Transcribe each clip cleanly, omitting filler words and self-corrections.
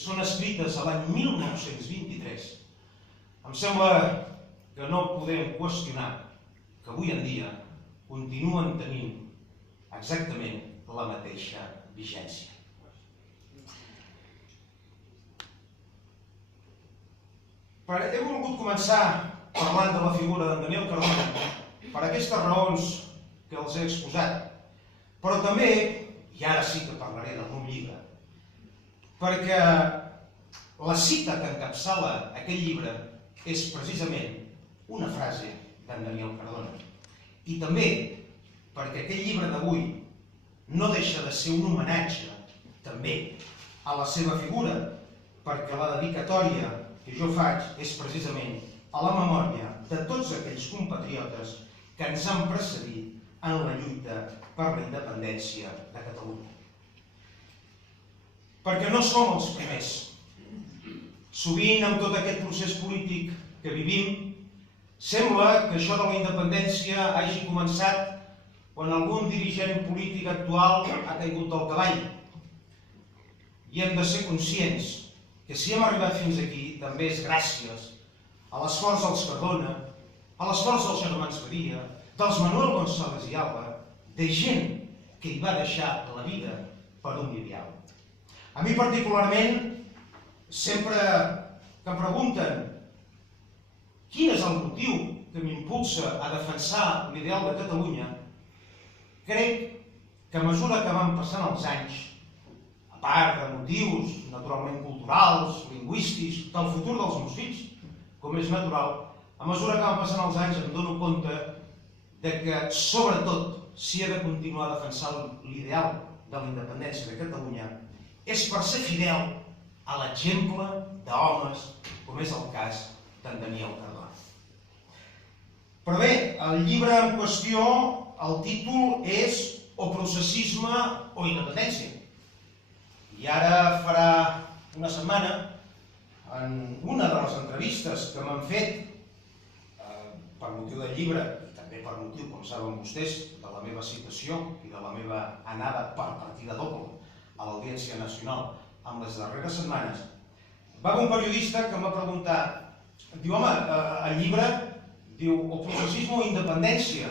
són escrites a l'any 1923, em sembla que no podem qüestionar que avui en dia continuen tenint exactament la mateixa vigència. He volgut començar parlant de la figura d'en Daniel Cardona per aquestes raons que els he exposat, però també, i ara sí que parlaré del meu llibre, perquè la cita que encapçala aquest llibre és precisament una frase d'en Daniel Cardona. I també perquè aquest llibre d'avui no deixa de ser un homenatge també a la seva figura, perquè la dedicatòria que jo faig és precisament a la memòria de tots aquells compatriotes que ens han precedit en la lluita per la independència de Catalunya. Perquè no som els primers. Sovint, amb tot aquest procés polític que vivim, sembla que això de la independència hagi començat quan algun dirigent polític actual ha caigut del cavall. I hem de ser conscients que si hem arribat fins aquí també és gràcies a l'esforç dels Cardona, a l'esforç dels germans Badia, dels Manuel González i Alba, de gent que hi va deixar la vida per un ideal. A mi particularment, sempre que em pregunten quin és el motiu que m'impulsa a defensar l'ideal de Catalunya, crec que a mesura que van passant els anys, a part de motius naturalment culturals, lingüístics, del futur dels meus fills, com és natural, a mesura que van passant els anys em dono compte que, sobretot, si he de continuar defensant l'ideal de la independència de Catalunya, és per ser fidel a l'exemple d'homes com és el cas d'en Daniel Cardona. Però bé, el llibre en qüestió, el títol és O processisme o independència. I ara farà una setmana, en una de les entrevistes que m'han fet per motiu del llibre, i també per motiu, com saben vostès, de la meva citació i de la meva anada per partida doble a l'Audiència Nacional en les darreres setmanes, va haver un periodista que em va preguntar, diu, home, el llibre diu o processisme o independència.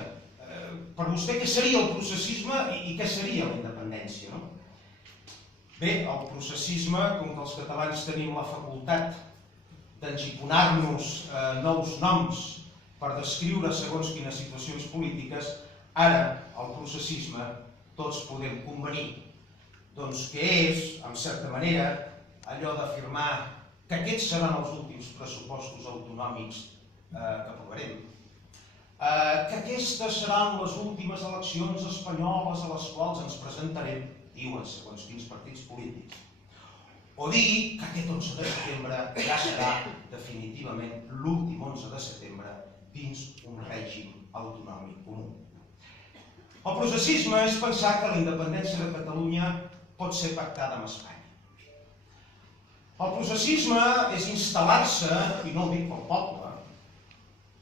Per vostè què seria el processisme i què seria la independència? Bé, el processisme, com que els catalans tenim la facultat d'engiponar-nos nous noms per descriure segons quines situacions polítiques, ara el processisme tots podem convenir que és, en certa manera, allò d'afirmar que aquests seran els últims pressupostos autonòmics que aprovarem, que aquestes seran les últimes eleccions espanyoles a les quals ens presentarem, diuen segons quins partits polítics, o dir que aquest 11 de setembre ja serà definitivament l'últim 11 de setembre dins un règim autonòmic comú. El processisme és pensar que la independència de Catalunya pot ser pactada amb Espanya. El processisme és instal·lar-se, i no ho dic pel poble,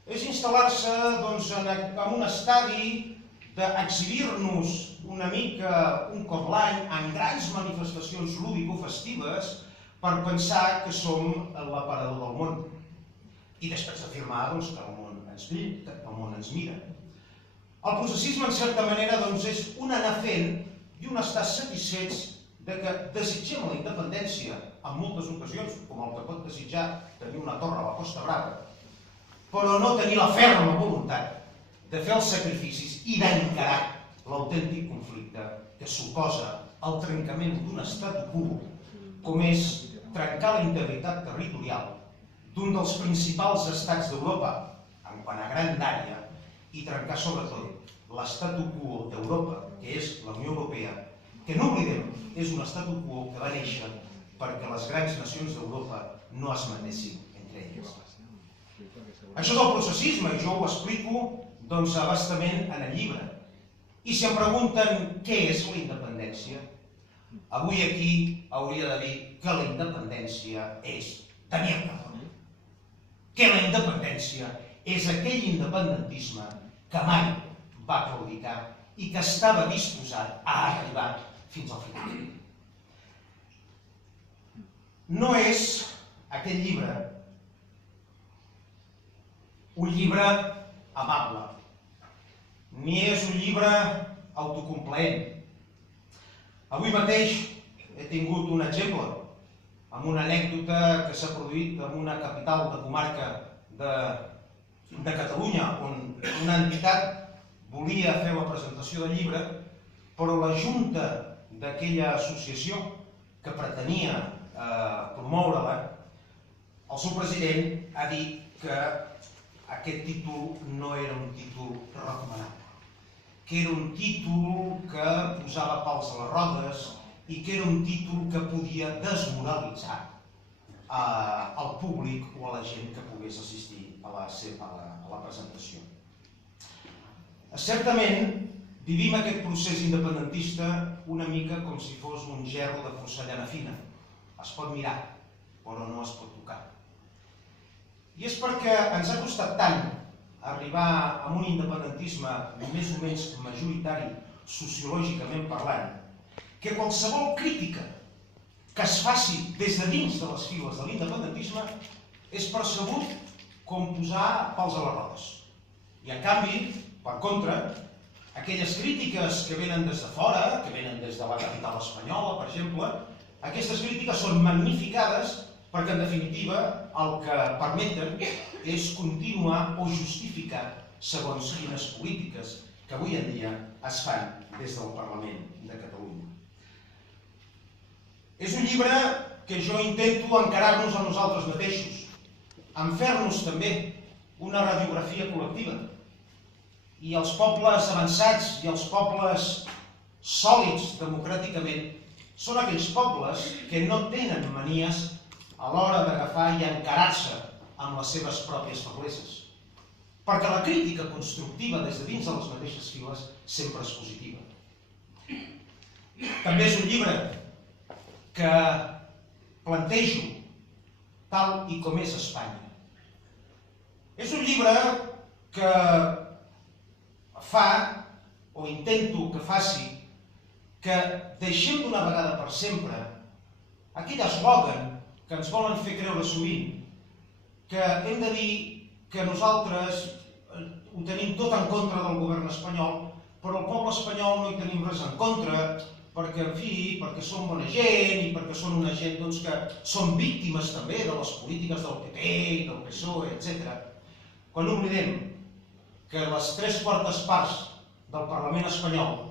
és instal·lar-se en un estadi d'exhibir-nos una mica un cop l'any en grans manifestacions lúdico-festives per pensar que som l'aparador del món i després afirmar que el món ens mira. El processisme, en certa manera, és un anar fent i un estar satisfets que desitgem la independència en moltes ocasions, com el que pot desitjar tenir una torre a la Costa Brava, però no tenir la ferma voluntat de fer els sacrificis i d'encarar l'autèntic conflicte que suposa el trencament d'un statu quo, com és trencar la integritat territorial d'un dels principals estats d'Europa en quant a gran d'àrea i trencar sobretot l'statu quo d'Europa, que és la Unió Europea, que no oblidem, és un statu quo que va néixer perquè les grans nacions d'Europa no es matessin entre elles. Això és el processisme i jo ho explico a bastament en el llibre. I si em pregunten què és la independència, avui aquí hauria de dir que la independència és Daniel Cardona. Que la independència és aquell independentisme que mai va claudicar i que estava disposat a arribar fins al final. no és aquest llibre un llibre amable, ni és un llibre autocomplaent. Avui mateix he tingut un exemple amb una anècdota que s'ha produït en una capital de comarca de Catalunya, on una entitat volia fer la presentació del llibre, però la junta d'aquella associació que pretenia promoure-la, el seu president ha dit que aquest títol no era un títol recomanable, que era un títol que posava pals a les rodes i que era un títol que podia desmoralitzar al públic o a la gent que pogués assistir a la presentació. Certament, vivim aquest procés independentista una mica com si fos un gerro de porcellana fina. Es pot mirar, però no es pot tocar. I és perquè ens ha costat tant arribar a un independentisme més o menys majoritari, sociològicament parlant, que qualsevol crítica que es faci des de dins de les files de l'independentisme és percebut com posar pals a les rodes. I en canvi, per contra, aquelles crítiques que venen des de fora, que venen des de la capital espanyola, per exemple, aquestes crítiques són magnificades perquè, en definitiva, el que permeten és continuar o justificar segons quines polítiques que avui en dia es fan des del Parlament de Catalunya. És un llibre que jo intento encarar-nos a nosaltres mateixos, en fer-nos també una radiografia col·lectiva. I els pobles avançats i els pobles sòlids democràticament són aquells pobles que no tenen manies a l'hora d'agafar i encarar-se amb les seves pròpies febleses. Perquè la crítica constructiva des de dins de les mateixes files sempre és positiva. També és un llibre que plantejo tal i com és Espanya. És un llibre que fa, o intento que faci, que deixem d'una vegada per sempre aquell eslògan que ens volen fer creure sovint, que hem de dir que nosaltres ho tenim tot en contra del govern espanyol, però el poble espanyol no hi tenim res en contra, perquè, en fi, perquè són bona gent i perquè són una gent que són víctimes també de les polítiques del PP i del PSOE, etc. Quan oblidem que les 3/4 parts del Parlament espanyol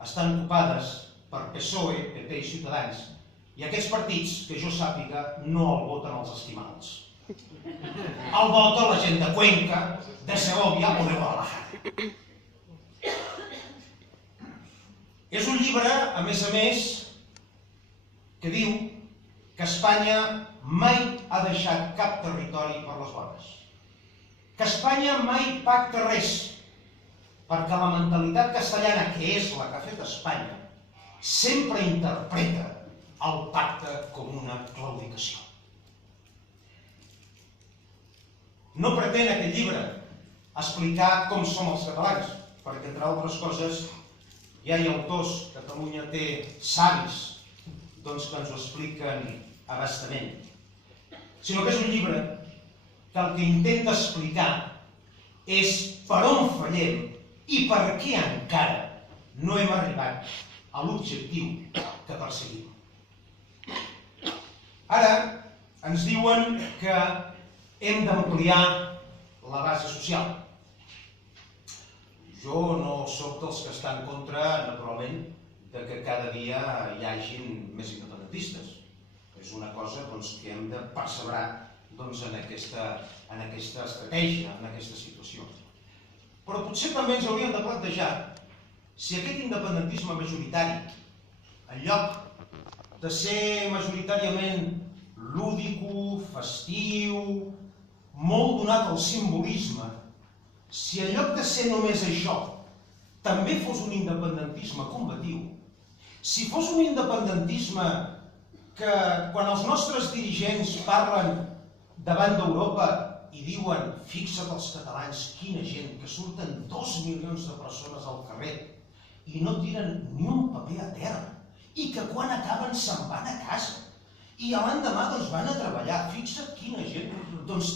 estan ocupades per PSOE, PP i Ciutadans, i aquests partits, que jo sàpiga, no el voten els estimals. El vota la gent de Cuenca, de Segovia o de Guadalajara. És un llibre, a més, que diu que Espanya mai ha deixat cap territori per les bones. Que Espanya mai pacta res, perquè la mentalitat castellana, que és la que ha fet Espanya, sempre interpreta el pacte com una claudicació. No pretén aquest llibre explicar com som els catalans, perquè, entre altres coses, ja hi ha autors, Catalunya té savis, que ens ho expliquen a bastament. Sinó que és un llibre que el que intenta explicar és per on fallem i per què encara no hem arribat a l'objectiu que perseguim. Ara ens diuen que hem d'ampliar la base social. Jo no soc dels que estan en contra, naturalment, que cada dia hi hagin més independentistes. És una cosa que hem de perseverar en aquesta estratègia, en aquesta situació. Però potser també ens hauríem de plantejar si aquest independentisme majoritari, en lloc de ser majoritàriament lúdico, festiu, molt donat al simbolisme, si en lloc de ser només això, també fos un independentisme combatiu, si fos un independentisme que quan els nostres dirigents parlen davant d'Europa i diuen fixa't els catalans, quina gent, que surten 2 milions de persones al carrer i no tiren ni un paper a terra, i que quan acaben se'n van a casa, I l'endemà van a treballar. Fixa't quina gent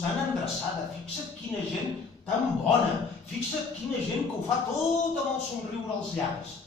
tan endreçada, fixa't quina gent tan bona, fixa't quina gent que ho fa tot amb el somriure als llavis.